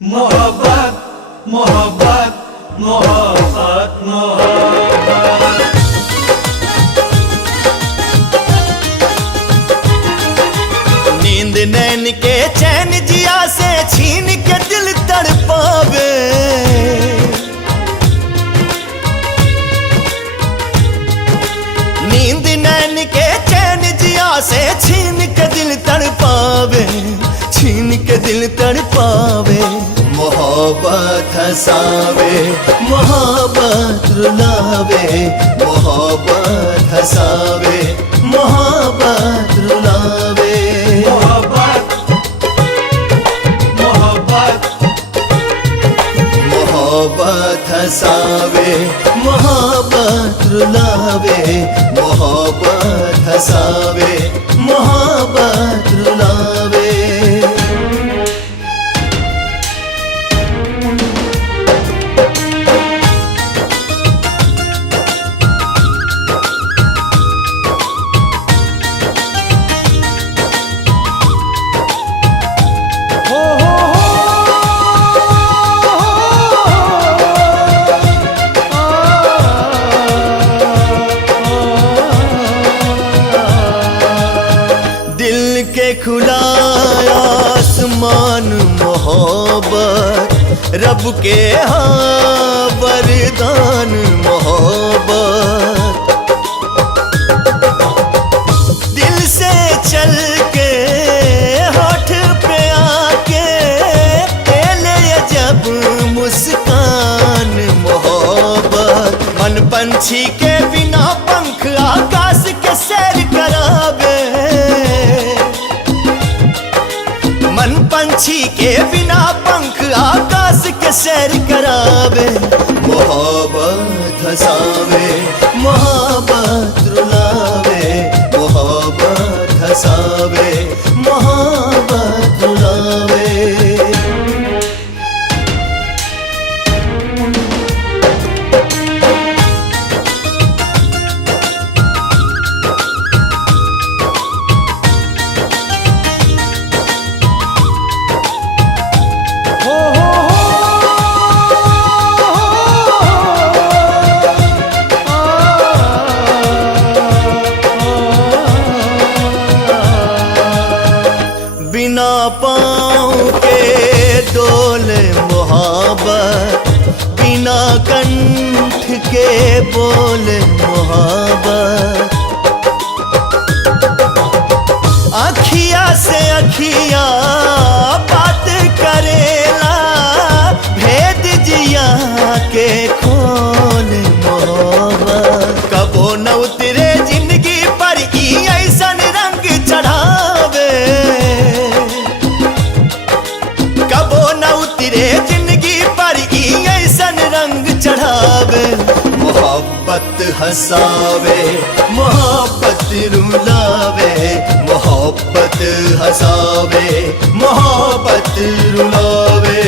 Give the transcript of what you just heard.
मोहब्बत मोहब्बत मोहब्बत मोहब्बत। नींद नैन के चैन जिया से छीन के दिल तड़पावे। नींद नैन के चैन जिया से छीन के दिल तड़पावे, छीन के दिल तड़पावे। मोहब्बत हंसावे मोहब्बत रुलावे, मोहब्बत हंसावे मोहब्बत रुलावे। मोहब्बत मोहब्बत मोहब्बत हंसावे मोहब्बत रुलावे, मोहब्बत हंसावे मोहब्बत रुलावे। के खुला आसमान मोहब्बत, रब के हाँ वरदान मोहब्बत। दिल से चल के होठ पे आके ले जब मुस्कान मोहब्बत। मन पंछी के बिना पंख आकाश के सैर करावे। मन पंछी के बिना पंख आकाश के सैर करावे। मोहब्बत हंसावे मोहब्बत रुलावे, मोहब्बत हंसावे मोहब्बत रुलावे। बिना पाँव के डोले मोहब्बत, बिना कंठ के बोले मोहब्बत। अखिया से अखिया बात करेला, भेद जिया के खोल मोहब्बत। कबो न उतरे जिंदगी पर ई ऐसन रंग चढ़ावे। कबो न उतरे जिंदगी पर ई ऐसन रंग चढ़ावे। मोहब्बत हंसावे मोहब्बत रुलावे, मोहब्बत हंसावे मोहब्बत रुलावे।